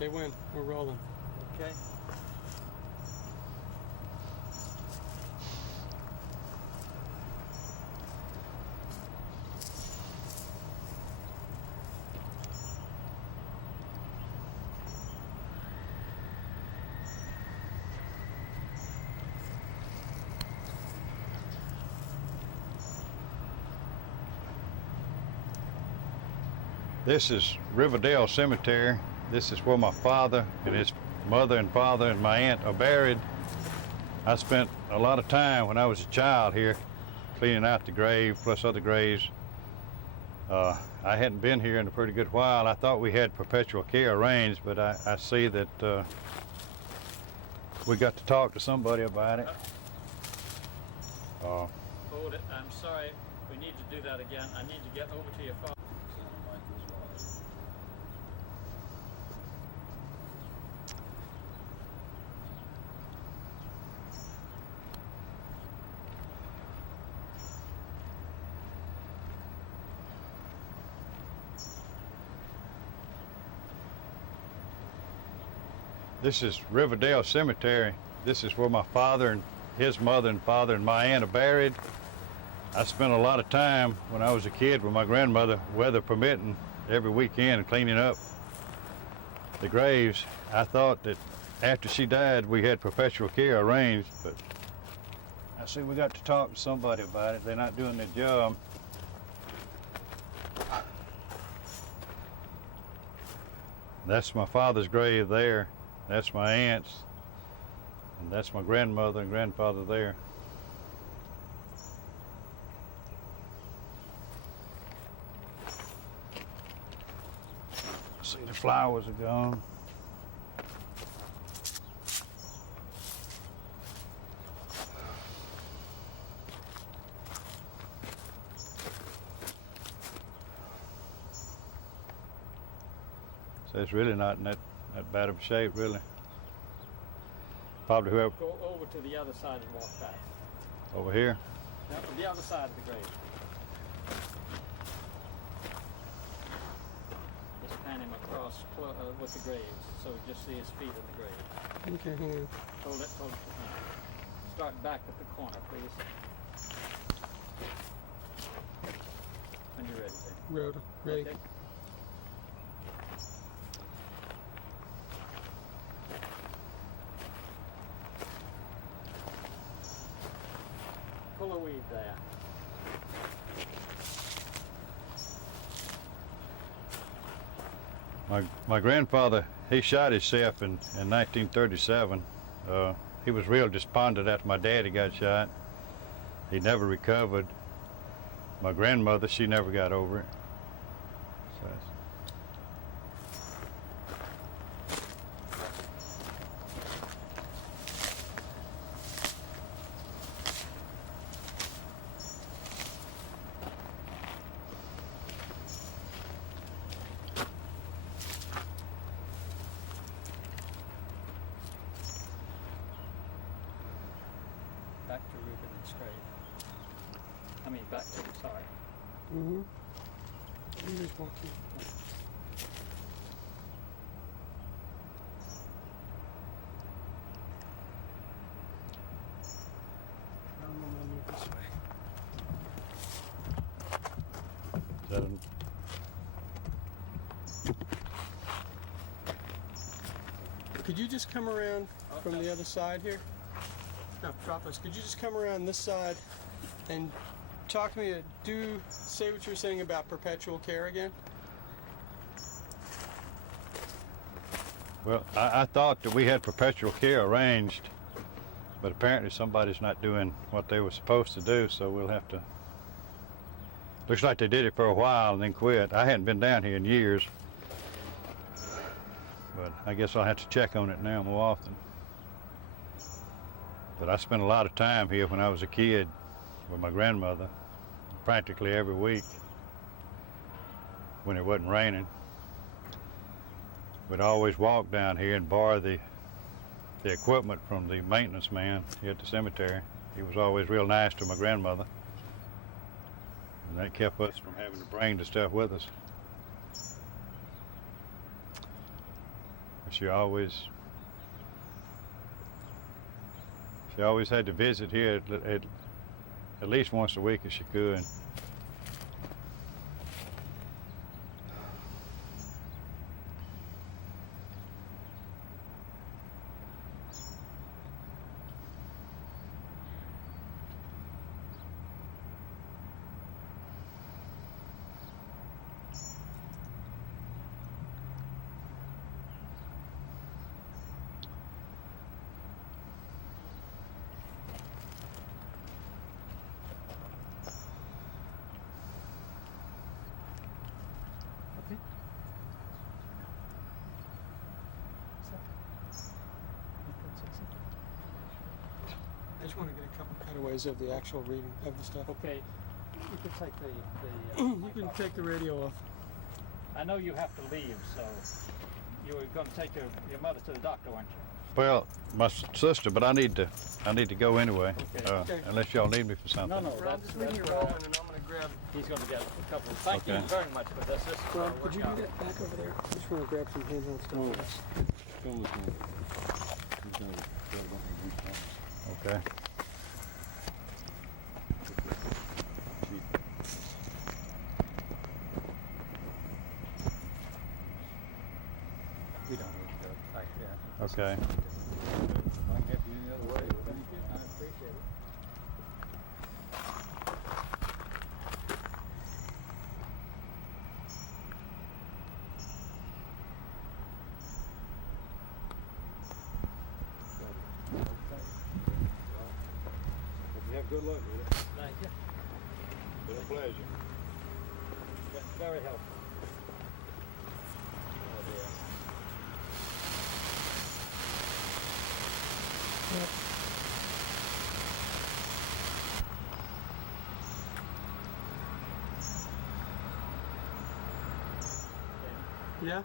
Say when. We're rolling. Okay. This is Riverdale Cemetery. This is where my father and his mother and father and my aunt are buried. I spent a lot of time when I was a child here cleaning out the grave plus other graves. I hadn't been here in a pretty good while. I thought we had perpetual care arranged, but I see that we got to talk to somebody about it. Hold it. I'm sorry. We need to do that again. I need to get over to your phone. This is Riverdale Cemetery. This is where my father and his mother and father and my aunt are buried. I spent a lot of time when I was a kid with my grandmother, weather permitting, every weekend cleaning up the graves. I thought that after she died, we had perpetual care arranged, but I see we got to talk to somebody about it. They're not doing their job. That's my father's grave there. That's my aunt's, and that's my grandmother and grandfather there. See, the flowers are gone. So it's really not in that bad of a shape, really. Probably whoever. Go over to the other side and walk back. Over here. No, the other side of the grave. Just pan him across with the graves, so we just see his feet in the grave. Okay, hang on. Hold it. Start back at the corner, please. When you're ready, Dave. Ready. Okay. Pull a weed there. My grandfather, he shot himself in 1937. He was real despondent after my daddy got shot. He never recovered. My grandmother, she never got over it. So Back to Ruben's grave. I mean, back to, sorry. Mm-hmm. You just walk in. I'm gonna move this way. is that Could you just come around from the other side here? No, drop this. Could you just come around this side and talk to me? Say what you were saying about perpetual care again. Well, I thought that we had perpetual care arranged, but apparently somebody's not doing what they were supposed to do, so we'll have to. Looks like they did it for a while and then quit. I hadn't been down here in years, but I guess I'll have to check on it now more often. But I spent a lot of time here when I was a kid with my grandmother, practically every week when it wasn't raining. We'd always walk down here and borrow the equipment from the maintenance man here at the cemetery. He was always real nice to my grandmother, and that kept us from having to bring the stuff with us. She always had to visit here at least once a week if she could. I just want to get a couple cutaways of the actual reading of the stuff. Okay, you can take the You can take the radio off. I know you have to leave, so you were going to take your mother to the doctor, weren't you? Well, my sister, but I need to go anyway. Okay. Okay. Unless y'all need me for something. No, no, I'm just leaving you where rolling, and I'm going to grab. he's going to get a couple. Thank you Okay. very much for this. This is Well, gonna could you work do out. that back over there? I just want to grab some handheld stuff. Okay. We don't need to go back there. Okay. I appreciate it. You have good luck with it. Thank you. It's been a pleasure. That's very helpful. Oh, dear. Yeah?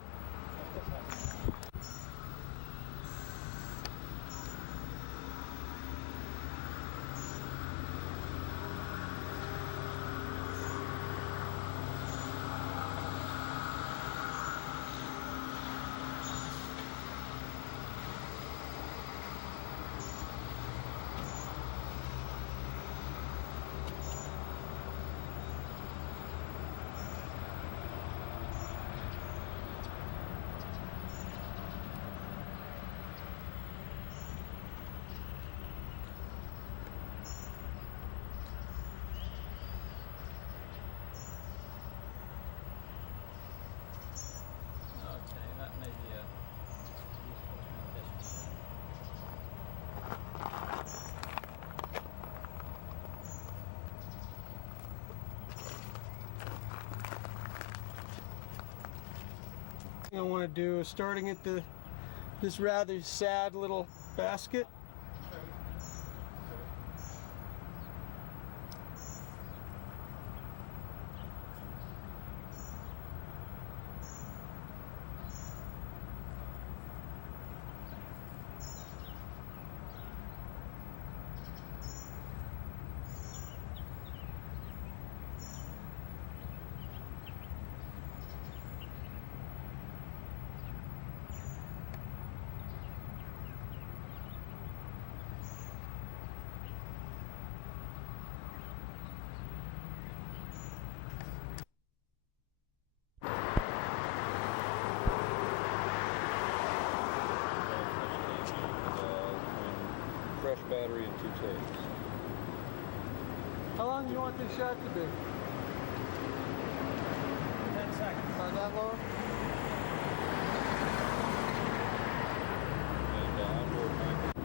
Okay, that may be a useful transition. I want to do is starting at this rather sad little basket. Fresh battery and 2 tags. How long do you want this shot to be? 10 seconds. Not that long? And outboard mic.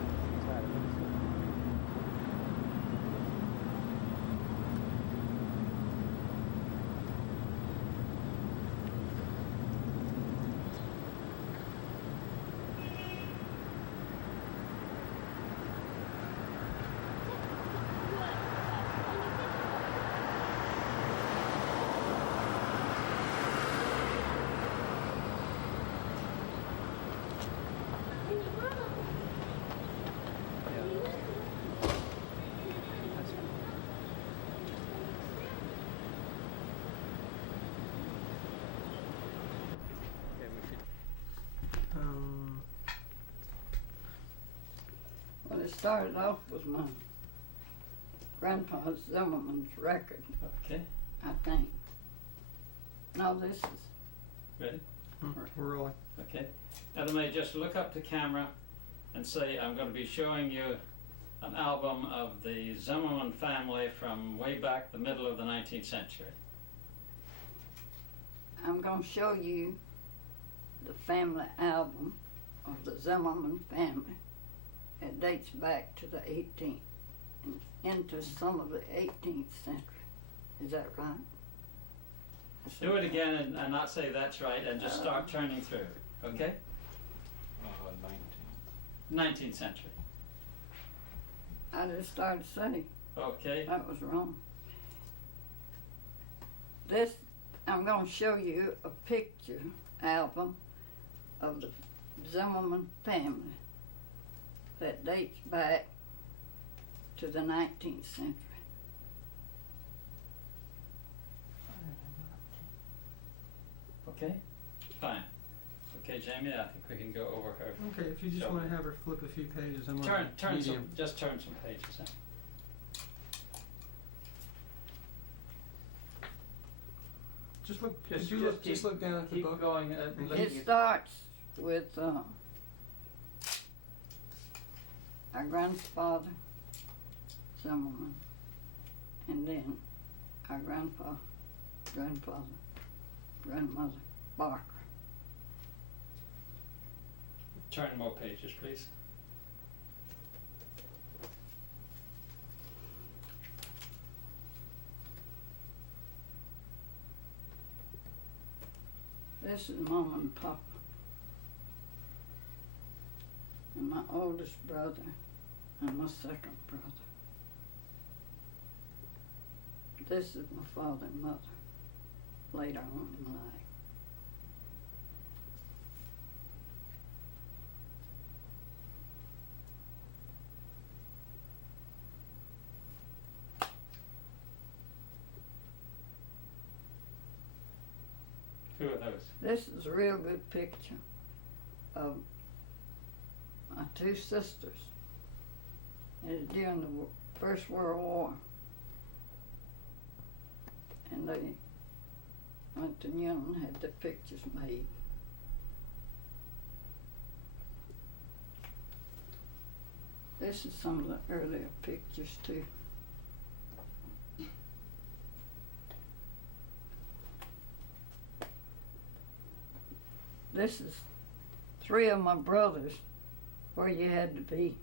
Well, it started off with my grandpa's Zimmerman's record, Okay, I think. No, this is, ready? We're rolling. Okay. Etta May, just look up the camera and say, I'm going to be showing you an album of the Zimmerman family from way back the middle of the 19th century. I'm gonna show you the family album of the Zimmerman family. It dates back to the 18th and into some of the 18th century. Is that right? Do it again and not say that's right and just start turning through, okay? 19th century. I just started saying Okay. that was wrong. This, I'm going to show you a picture album of the Zimmerman family that dates back to the 19th century. Okay? Fine. Okay, Jamie, I think we can go over her. Okay, if you just So- want to have her flip a few pages, I'm Turn some, medium. just turn some pages in. Just look. Just- Could you look? just Just keep- look down at the Keep book. going. It starts with our grandfather Zimmerman, and then our grandfather, grandmother Barker. Turn more pages, please. This is Mom and Papa, and my oldest brother, and my second brother. This is my father and mother, later on in life. Who are those? This is a real good picture of my two sisters. It was during the First World War. And they went to Newman and had the pictures made. This is some of the earlier pictures too. This is three of my brothers where you had to be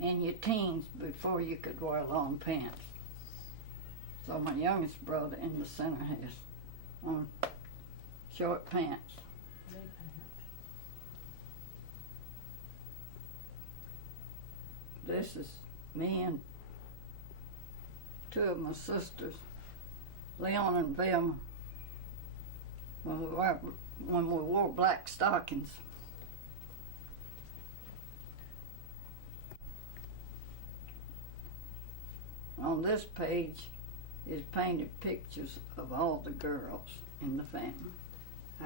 in your teens before you could wear long pants. So my youngest brother in the center has on short pants. This is me and two of my sisters, Leon and Velma, when we wore black stockings. On this page is painted pictures of all the girls in the family.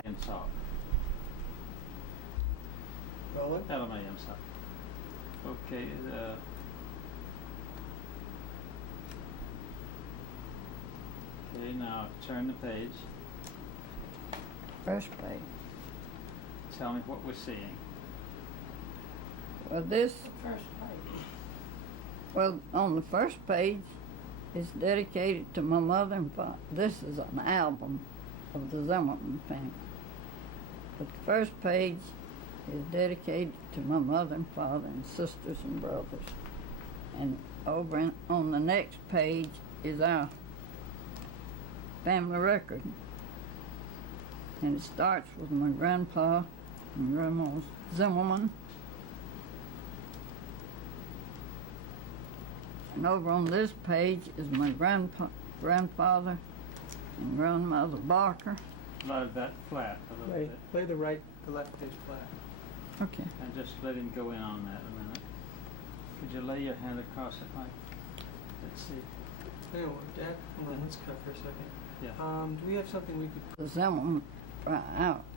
And salt. Rolling. Etta May and salt. Okay. Okay. Now turn the page. First page. Tell me what we're seeing. Well, this first page. Well, on the first page is dedicated to my mother and father. This is an album of the Zimmerman family. But the first page is dedicated to my mother and father and sisters and brothers. And over on the next page is our family record. And it starts with my grandpa and grandma Zimmerman. And over on this page is my grandfather and grandmother Barker. Load that flat a little bit. Lay the left page flat. Okay. And just let him go in on that a minute. Could you lay your hand across it like? Let's see. Hang on, Dad. Hold on, let's cut for a second. Yeah. Do we have something we could? The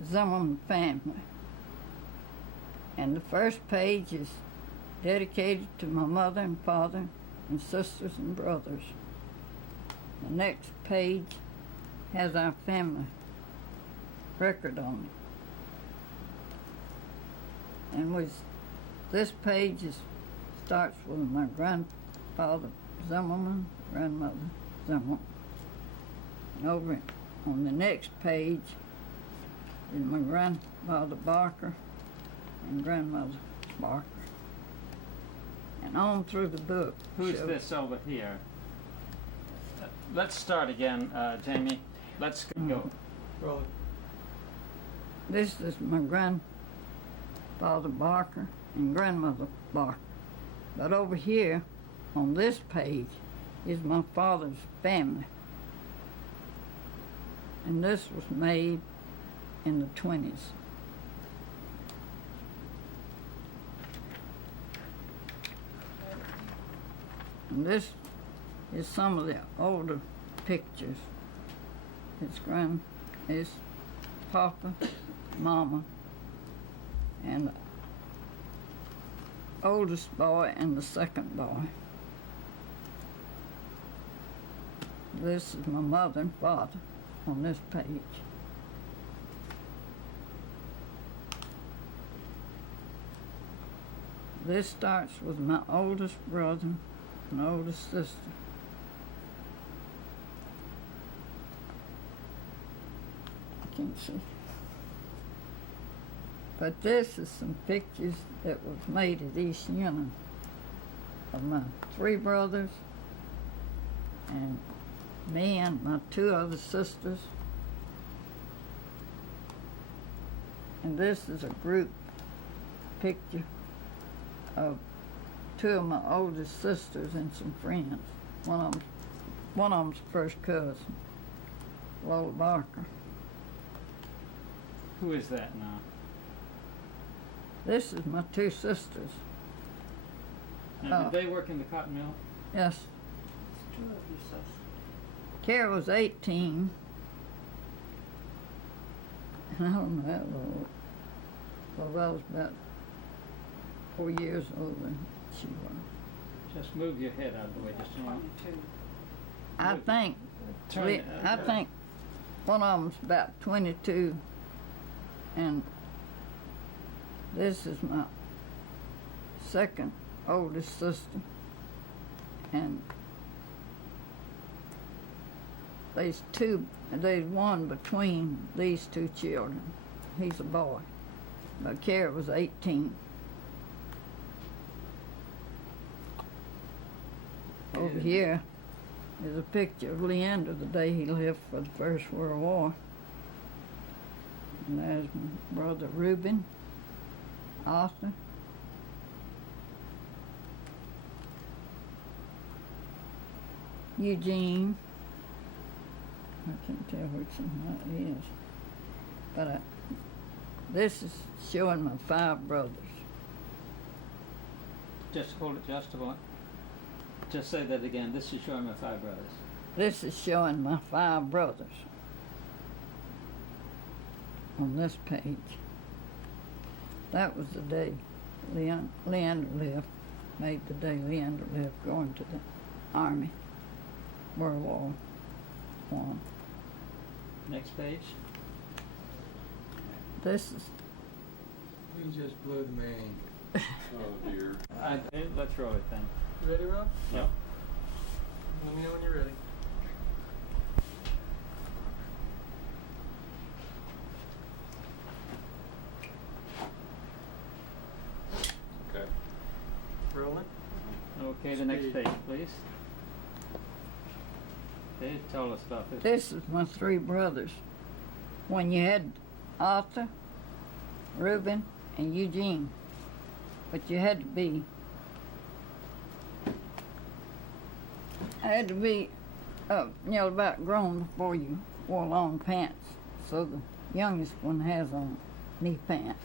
Zimmerman family. And the first page is dedicated to my mother and father and sisters and brothers. The next page has our family record on it. And this page starts with my grandfather Zimmerman, grandmother Zimmerman. And over on the next page is my grandfather Barker and grandmother Barker. And on through the book. Who's this over here? Let's start again, Jamie. Let's go. Roll it. This is my grandfather Barker and grandmother Barker. But over here on this page is my father's family. And this was made in the 20s. And this is some of the older pictures. It's Papa, Mama, and the oldest boy and the second boy. This is my mother and father on this page. This starts with my oldest brother and oldest sister. I can't see. But this is some pictures that was made at East Union of my 3 brothers and me and my 2 other sisters. And this is a group picture of 2 of my oldest sisters and some friends. One of them's first cousin, Lola Barker. Who is that now? This is my 2 sisters. Now, did they work in the cotton mill? Yes. Kara was 18. And I don't know how old. Well, I was about 4 years older than she was. Just move your head out of the way just a moment. I think one of them's about 22, and this is my second oldest sister, and there's one between these 2 children. He's a boy, but Kara was 18. Over here is a picture of Leander the day he left for the First World War. And there's my brother Reuben, Arthur, Eugene. I can't tell which one that is. But this is showing my 5 brothers. Just hold it just a moment. Just say that again. This is showing my 5 brothers. This is showing my 5 brothers on this page. That was the day Leander left, made the day Leander left going to the Army, World War I. Next page. This is, We just blew the main. Oh dear. Let's roll it then. You ready, Rob? Yeah. Let me know when you're ready. Okay. Rolling. Okay, the next Speed. page, please. Okay, tell us about this. this is my 3 brothers. When you had Arthur, Reuben, and Eugene, but you had to be about grown before you wore long pants. So the youngest one has on knee pants.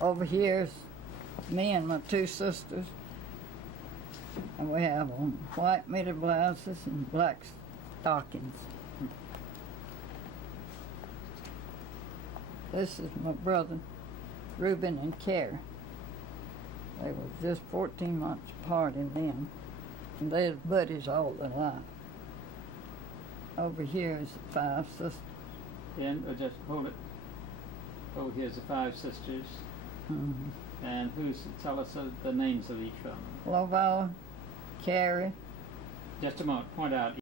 Over here's me and my 2 sisters, and we have on white midi blouses and black stockings. This is my brother, Reuben and Kara. They was just 14 months apart in them. And they was buddies all their life. Over here is the 5 sisters. And just hold it. Oh, here's the 5 sisters. Mm-hmm. And tell us the names of each of them. Loval, Carrie, Just a moment, point out